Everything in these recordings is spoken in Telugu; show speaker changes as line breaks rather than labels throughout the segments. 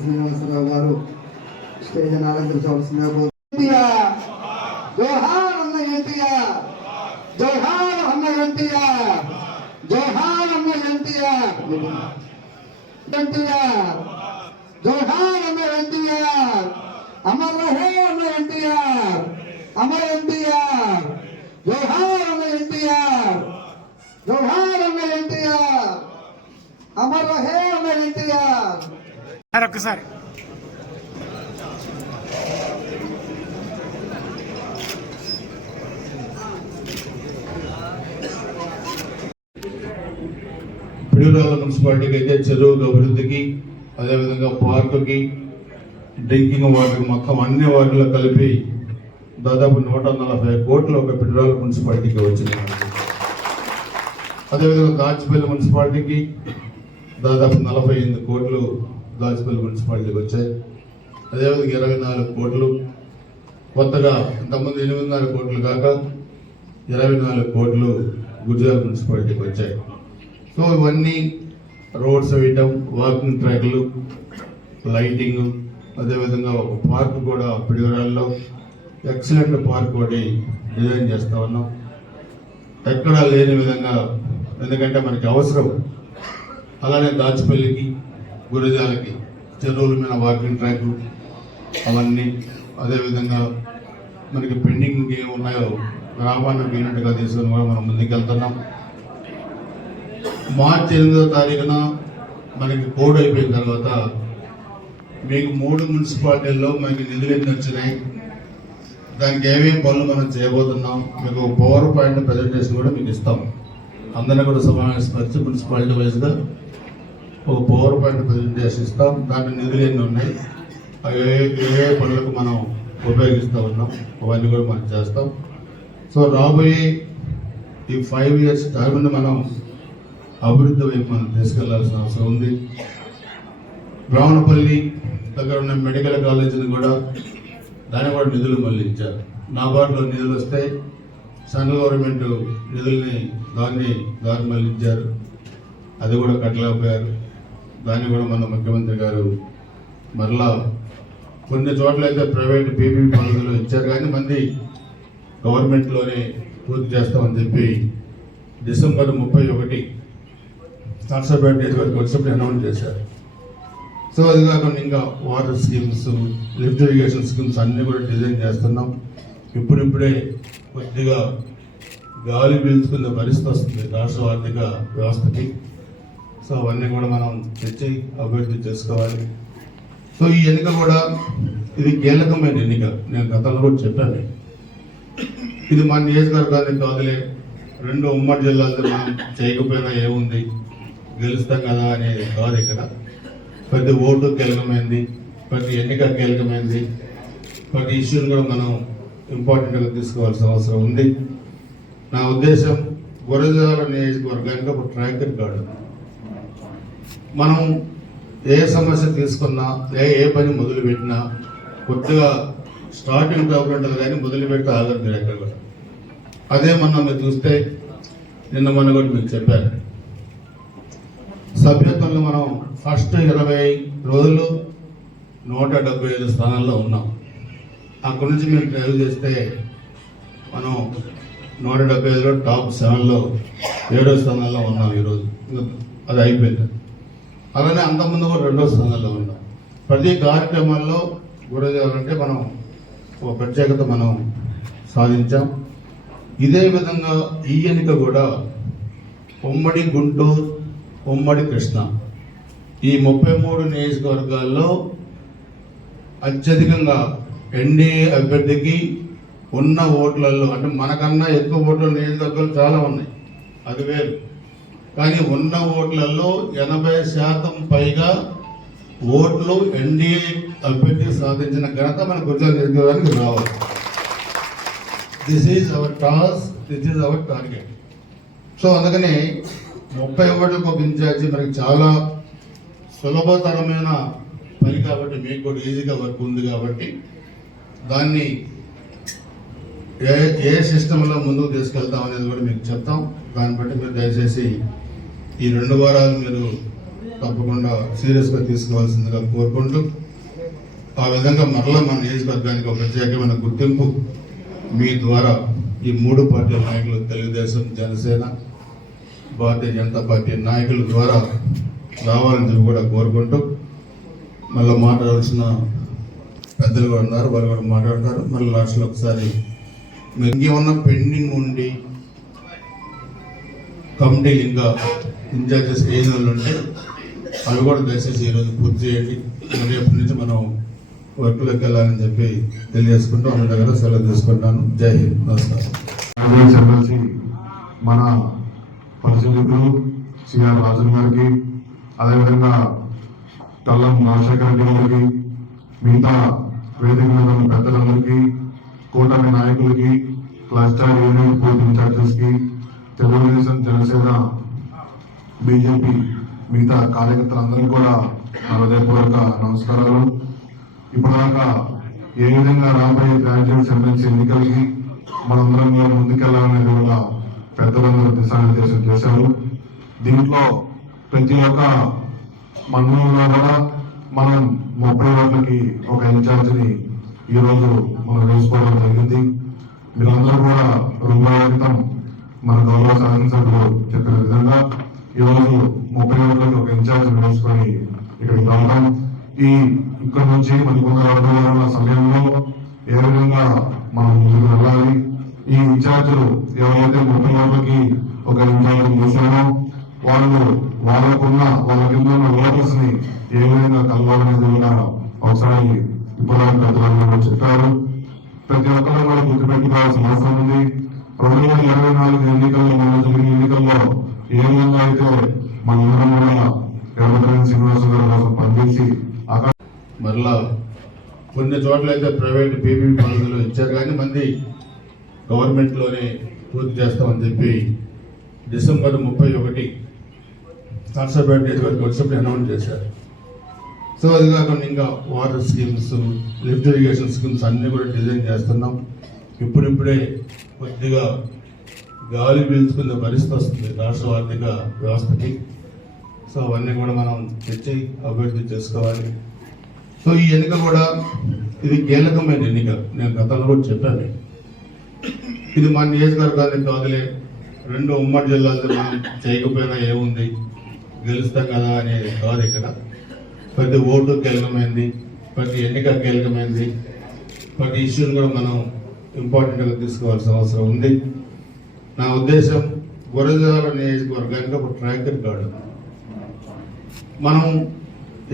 శ్రీనివాసరావు గారు స్టేజ్ అలంకరించవలసిందిగా జోహార్ అన్న ఎన్టీఆర్ జోహార్ అన్న ఎన్టీఆర్ జోహార్ అన్న ఎన్టీఆర్ ఎన్టీఆర్ జోహార్ అన్న ఎన్టీఆర్. అమర్ రహే అన్న ఎన్టీఆర్. అమర్ ఎన్టీఆర్. జోహార్ అన్న ఎన్టీఆర్. జోహార్ అన్న ఎన్టీఆర్. అమర్ రహే అన్న ఎన్టీఆర్.
ఒక్కసారి.
పిడుగురాల మున్సిపాలిటీకి అయితే చెరువుల అభివృద్ధికి అదేవిధంగా పార్కుకి డ్రింకింగ్ వాటర్ మొత్తం అన్ని వాటిలో కలిపి దాదాపు నూట నలభై కోట్లు ఒక పెట్రోల్ మున్సిపాలిటీకి వచ్చింది. అదేవిధంగా దాచిపల్లి మున్సిపాలిటీకి దాదాపు నలభై ఎనిమిది కోట్లు దాచిపల్లి మున్సిపాలిటీకి వచ్చాయి. అదేవిధంగా ఇరవై నాలుగు కోట్లు కొత్తగా ఇంతకుముందు ఎనిమిదిన్నర కోట్లు కాక ఇరవై నాలుగు కోట్లు గుజరాత్ మున్సిపాలిటీకి వచ్చాయి. సో ఇవన్నీ రోడ్స్ వేయటం వాకింగ్ ట్రాక్లు లైటింగ్ అదేవిధంగా ఒక పార్క్ కూడా పిడిగరాల్లో ఎక్సలెంట్ పార్క్ ఒకటి డిజైన్ చేస్తా ఉన్నాం. ఎక్కడా లేని విధంగా ఎందుకంటే మనకి అవసరం. అలానే దాచిపల్లికి గురజాలకి చెరువుల మీద వాకింగ్ ట్రాక్ అవన్నీ. అదేవిధంగా మనకి పెండింగ్ ఏమి ఉన్నాయో గ్రామాన్ని వీనట్టుగా తీసుకొని కూడా మనం ముందుకెళ్తున్నాం. మార్చి ఎనిమిదో తారీఖున మనకి బోర్డు అయిపోయిన తర్వాత మీకు మూడు మున్సిపాలిటీల్లో మనకి నిధులు ఎన్ని వచ్చినాయి. దానికి ఏమేమి పనులు మనం చేయబోతున్నాం మీకు పవర్ పాయింట్ ప్రజెంటేషన్ కూడా మీకు ఇస్తాం. అందరినీ కూడా సమావేశపరిచి మున్సిపాలిటీ వైజ్గా ఒక పవర్ పాయింట్ ప్రజెంటేషన్ ఇస్తాం. దాంట్లో నిధులు ఎన్ని ఉన్నాయి అవి ఏ- ఏ పనులకు మనం ఉపయోగిస్తూ ఉన్నాం అవన్నీ కూడా మనం చేస్తాం. సో రాబోయే ఈ ఫైవ్ ఇయర్స్ టైంని మనం అభివృద్ధి వైపు మనం తీసుకెళ్ళాల్సిన అవసరం ఉంది. రావణపల్లి దగ్గర ఉన్న మెడికల్ కాలేజీని కూడా దాన్ని కూడా నిధులు మళ్ళించారు నాబార్డులో నిధులు వస్తే సెంట్రల్ గవర్నమెంట్ నిధుల్ని దాన్ని దారి మళ్ళించారు అది కూడా కట్టలేకపోయారు. దాన్ని కూడా మన ముఖ్యమంత్రి గారు మరలా కొన్ని చోట్ల అయితే ప్రైవేట్ పీపీ పనులు ఇచ్చారు. కానీ మంది గవర్నమెంట్లోనే పూర్తి చేస్తామని చెప్పి డిసెంబర్ ముప్పై ఒకటి నర్సాపేట నియోజకవర్గం వచ్చినప్పుడు అనౌన్స్ చేశారు. సో అది కాకుండా ఇంకా water schemes lift irrigation schemes అన్నీ కూడా డిజైన్ చేస్తున్నాం. ఇప్పుడిప్పుడే కొద్దిగా గాలి పీల్చుకునే పరిస్థితి వస్తుంది రాష్ట్ర ఆర్థిక వ్యవస్థకి. సో అవన్నీ కూడా మనం తెచ్చి అభివృద్ధి చేసుకోవాలి. సో ఈ ఎన్నిక కూడా ఇది కీలకమైన ఎన్నిక. నేను గతంలో కూడా చెప్పాను. ఇది మన నియోజకవర్గానికి కాదులే రెండు ఉమ్మడి జిల్లాలతో మనం చేయకపోయినా ఏముంది? గెలుస్తాం కదా అనేది కాదు ఇక్కడ. ప్రతి ఓటు కీలకమైంది ప్రతి ఎన్నిక కీలకమైంది ప్రతి ఇష్యూని కూడా మనం ఇంపార్టెంట్గా తీసుకోవాల్సిన అవసరం ఉంది. నా ఉద్దేశం గురజాల నియోజకవర్గానికి ఒక ట్రాక్ రికార్డు మనం ఏ సమస్య తీసుకున్నా ఏ ఏ పని మొదలుపెట్టినా కొత్తగా కొద్దిగా స్టార్టింగ్ ప్రాబ్లం ఉంటుంది కానీ మొదలు ఆగదు మీరు ఎక్కడ కూడా అదే మొన్న మీరు చూస్తే నిన్న మొన్న కూడా మీకు చెప్పాను సభ్యత్వంలో మనం ఫస్ట్ ఇరవై రోజులు నూట డెబ్బై ఐదు స్థానాల్లో ఉన్నాం. అక్కడి నుంచి మేము డ్రైవ్ చేస్తే మనం నూట డెబ్బై ఐదులో టాప్ సెవెన్లో ఏడో స్థానాల్లో ఉన్నాం ఈరోజు. అది అయిపోయింది. అలానే అంతకుముందు కూడా రెండో స్థానాల్లో ఉన్నాం. ప్రతి కార్యక్రమాల్లో గురజాలంటే మనం ఒక ప్రత్యేకత మనం సాధించాం. ఇదే విధంగా ఈ ఎన్నిక కూడా ఉమ్మడి గుంటూరు ఉమ్మడి కృష్ణ. ఈ ముప్పై మూడు నియోజకవర్గాల్లో అత్యధికంగా ఎన్డీఏ అభ్యర్థికి ఉన్న ఓట్లలో అంటే మనకన్నా ఎక్కువ ఓట్ల నియోజకవర్గాలు చాలా ఉన్నాయి. అది వేరు. కానీ ఉన్న ఓట్లలో ఎనభై శాతం పైగా ఓట్లు ఎన్డీఏ అభ్యర్థి సాధించిన ఘనత మన గుజరాత్ నియోజకవర్గానికి రావాలి. This is our toss this is our target so అందుకని ముప్పై ఒకటి ఒక ఇన్ఛార్జి మనకి చాలా సులభతరమైన పని కాబట్టి మీకు కూడా ఈజీగా వర్క్ ఉంది కాబట్టి దాన్ని ఏ ఏ సిస్టంలో ముందుకు తీసుకెళ్తాం అనేది కూడా మీకు చెప్తాం. దాన్ని బట్టి మీరు దయచేసి ఈ రెండు వారాలు మీరు తప్పకుండా సీరియస్గా తీసుకోవాల్సిందిగా కోరుకుంటూ ఆ విధంగా మరలా మన నియోజకవర్గానికి ఒక ప్రత్యేకమైన గుర్తింపు మీ ద్వారా ఈ మూడు పార్టీల నాయకులు తెలుగుదేశం జనసేన భారతీయ జనతా పార్టీ నాయకుల ద్వారా రావాలని చెప్పి కూడా కోరుకుంటూ మళ్ళీ మాట్లాడాల్సిన పెద్దలు కూడా ఉన్నారు వాళ్ళు కూడా మాట్లాడతారు. మళ్ళీ లాస్ట్లో ఒకసారి ఇంకేమన్నా పెండింగ్ ఉండి కమిటీలు ఇంకా ఇన్ఛార్జెస్ ఏజ్ వాళ్ళు ఉంటే అవి కూడా దయచేసి ఈరోజు పూర్తి చేయండి. రేపటి నుంచి మనం వర్క్లోకి వెళ్ళాలని చెప్పి తెలియజేసుకుంటూ అందరి దగ్గర సెలవు తీసుకుంటాను. జై హింద్. నమస్కారం.
మన పరిశీలకులు సిఆర్ రాజన్ గారికి అదేవిధంగా కల్లం రాజశేఖర రెడ్డి గారికి మిగతా వేదిక మీద ఉన్న పెద్దలందరికీ కూటమి నాయకులకి క్లస్టర్ యూనియన్ బోర్డు ఇన్ఛార్జెస్కి తెలుగుదేశం జనసేన బీజేపీ మిగతా కార్యకర్తలందరికీ కూడా నా హృదయపూర్వక నమస్కారాలు. ఇప్పటిదాకా ఏ విధంగా రాబోయే గ్రాడ్యుయేట్స్ ఎమ్మెల్సీ ఎన్నికలకి మనందరం కూడా ముందుకెళ్ళాలనేది కూడా పెద్దలందరూ దిశానిర్దేశం చేశారు దీంట్లో ప్రతి ఒక్క మండలంలో కూడా మనం ముప్పై ఓట్లకి ఒక ఇన్ఛార్జిని ఈరోజు మనం వేసుకోవడం జరిగింది. మీరందరూ కూడా రూపాయతం మన గౌరవ శాసనసభ్యులు చెప్పిన విధంగా ఈ రోజు ముప్పై ఓట్లకి ఒక ఇన్ఛార్జిని వేసుకొని ఇక్కడికి రావడం. ఈ ఇక్కడ నుంచి మనకు ఉన్న సమయంలో ఏ విధంగా మనం ముందుకు వెళ్ళాలి? ఈ విద్యార్థులు ఎవరైతే ముఖ్యమంత్రికి ఒక ఇన్ఛార్జ్ చేశారో వాళ్ళు వాళ్ళకున్న వాళ్ళ కింద ఉన్న ఓటర్స్ని ఏ విధంగా కలవాలనేది కూడా ఒకసారి ఇప్పుడు పెద్దలందరూ చెప్పారు. ప్రతి ఒక్కరూ కూడా గుర్తుపెట్టుకోవాల్సిన అవసరం ఉంది. రెండు వేల ఇరవై నాలుగు ఎన్నికల్లో మన జరిగిన ఎన్నికల్లో ఏ విధంగా అయితే మనందరం కూడా ఎర్రబెల్లి శ్రీనివాస గారి కోసం పనిచేసి అక్కడ
మరలా కొన్ని చోట్ల అయితే ప్రైవేట్ పీపీ పనులు ఇచ్చారు. కానీ మంది గవర్నమెంట్లోనే పూర్తి చేస్తామని చెప్పి డిసెంబర్ ముప్పై ఒకటి నర్సపేట నియోజకవర్గం వచ్చినప్పుడు అనౌన్స్ చేశారు. సో అది కాకుండా ఇంకా water schemes lift irrigation schemes అన్నీ కూడా డిజైన్ చేస్తున్నాం. ఇప్పుడిప్పుడే కొద్దిగా గాలి పీల్చుకునే పరిస్థితి వస్తుంది రాష్ట్ర ఆర్థిక వ్యవస్థకి. సో అవన్నీ కూడా మనం తెచ్చి అభివృద్ధి చేసుకోవాలి. సో ఈ ఎన్నిక కూడా ఇది కీలకమైన ఎన్నిక. నేను గతంలో కూడా చెప్పాను. ఇది మన నియోజకవర్గానికి కాదులే. రెండు ఉమ్మడి జిల్లాలతో మనం చేయకపోయినా ఏముంది? గెలుస్తాం కదా అనేది కాదు ఇక్కడ. ప్రతి ఓటు కీలకమైంది ప్రతి ఎన్నిక కీలకమైంది ప్రతి ఇష్యూని కూడా మనం ఇంపార్టెంట్గా తీసుకోవాల్సిన అవసరం ఉంది. నా ఉద్దేశం గురజాల నియోజకవర్గానికి ఒక ట్రాక్ రికార్డు. మనం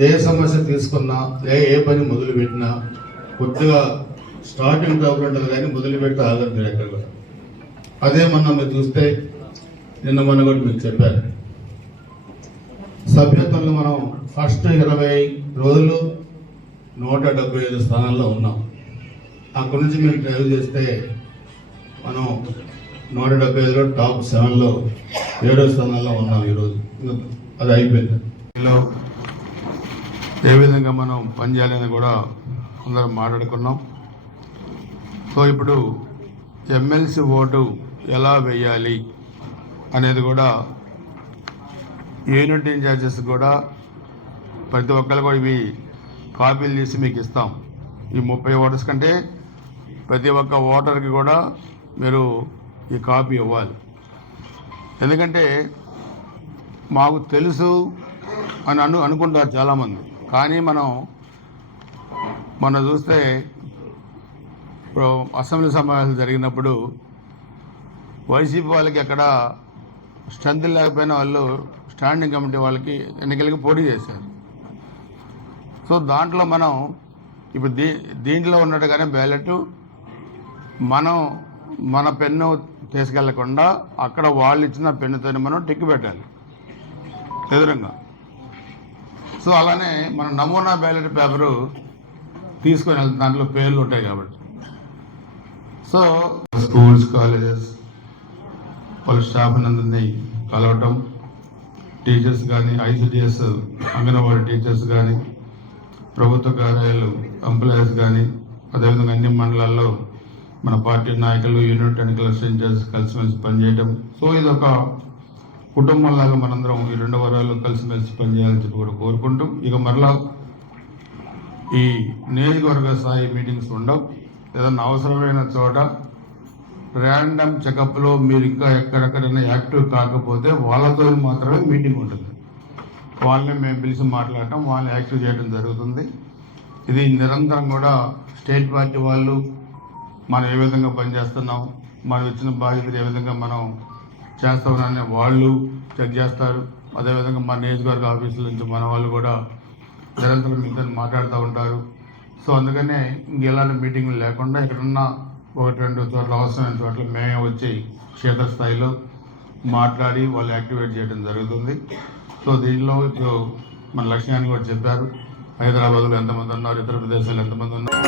ఏ సమస్య తీసుకున్నా ఏ ఏ పని మొదలుపెట్టినా కొద్దిగా స్టార్టింగ్ ప్రాబ్లం ఉంటుంది కానీ మొదలుపెట్టి పెట్టి ఆగదు మీరు ఎక్కడ కూడా అదే మొన్న మీరు చూస్తే నిన్న మొన్న కూడా మీకు చెప్పారు. సభ్యత్వంలో మనం ఫస్ట్ ఇరవై రోజులు నూట డెబ్బై ఐదు స్థానాల్లో ఉన్నాం. అక్కడి నుంచి మేము డ్రైవ్ చేస్తే మనం నూట డెబ్బై ఐదులో టాప్ సెవెన్లో ఏడో స్థానాల్లో ఉన్నాం ఈరోజు. అది అయిపోయింది.
ఏ విధంగా మనం పనిచేయాలని కూడా అందరం మాట్లాడుకున్నాం. సో ఇప్పుడు ఎమ్మెల్సీ ఓటు ఎలా వేయాలి అనేది కూడా యూనిట్ ఇన్ఛార్జెస్ కూడా ప్రతి ఒక్కరు కూడా ఇవి కాపీలు తీసి మీకు ఇస్తాం. ఈ ముప్పై ఓటర్స్ కంటే ప్రతి ఒక్క ఓటర్కి కూడా మీరు ఈ కాపీ ఇవ్వాలి. ఎందుకంటే మాకు తెలుసు అని అను అనుకుంటారు చాలామంది. కానీ మనం మొన్న చూస్తే ఇప్పుడు అసెంబ్లీ సమావేశాలు జరిగినప్పుడు వైసీపీ వాళ్ళకి అక్కడ స్ట్రెంత్ లేకపోయినా వాళ్ళు స్టాండింగ్ కమిటీ వాళ్ళకి ఎన్నికలకి పోటీ చేశారు. సో దాంట్లో మనం ఇప్పుడు దీ దీంట్లో ఉన్నట్టుగానే బ్యాలెట్ మనం మన పెన్ను తీసుకెళ్ళకుండా అక్కడ వాళ్ళు ఇచ్చిన పెన్నుతోనే మనం టిక్ పెట్టాలి. ఎదురుగా. సో అలానే మన నమూనా బ్యాలెట్ పేపరు తీసుకొని వెళ్తాం దాంట్లో పేర్లు ఉంటాయి కాబట్టి. సో స్కూల్స్ కాలేజెస్ వాళ్ళ స్టాఫ్ అందరినీ కలవటం టీచర్స్ కానీ ఐసిడిఎస్ అంగన్వాడీ టీచర్స్ కానీ ప్రభుత్వ కార్యాలయాలు ఎంప్లాయీస్ కానీ అదేవిధంగా అన్ని మండలాల్లో మన పార్టీ నాయకులు యూనిట్ అండ్ క్లస్టర్ ఇన్ఛార్జ్ కలిసిమెలిసి పనిచేయటం. సో ఇది ఒక కుటుంబంలాగా మనందరం ఈ రెండు వరాలు కలిసిమెలిసి పనిచేయాలని చెప్పి కూడా కోరుకుంటూ ఇక మరలా
ఈ నియోజకవర్గ స్థాయి మీటింగ్స్ ఉండవు. ఏదన్నా అవసరమైన చోట ర్యాండమ్ చెకప్లో మీరు ఇంకా ఎక్కడెక్కడైనా యాక్టివ్ కాకపోతే వాళ్ళతో మాత్రమే మీటింగ్ ఉంటుంది. వాళ్ళని మేము పిలిచి మాట్లాడటం వాళ్ళని యాక్టివ్ చేయడం జరుగుతుంది. ఇది నిరంతరం కూడా స్టేట్ పార్టీ వాళ్ళు మనం ఏ విధంగా పనిచేస్తున్నాం మనం ఇచ్చిన బాధ్యతలు ఏ విధంగా మనం చేస్తామని వాళ్ళు చెక్ చేస్తారు. అదేవిధంగా మన నియోజకవర్గ ఆఫీసుల నుంచి మన వాళ్ళు కూడా నిరంతరం మీతో మాట్లాడుతూ ఉంటారు. సో అందుకనే ఇంక ఎలాంటి మీటింగ్లు లేకుండా ఇక్కడున్న ఒకటి రెండు చోట్ల అవసరమైన చోట్ల మేమే వచ్చి క్షేత్రస్థాయిలో మాట్లాడి వాళ్ళు యాక్టివేట్ చేయడం జరుగుతుంది. సో దీనిలో ఇప్పుడు మన లక్ష్యాన్ని కూడా చెప్పారు. హైదరాబాద్లో ఎంతమంది ఉన్నారు? ఇతర ప్రదేశాలు ఎంతమంది ఉన్నారు?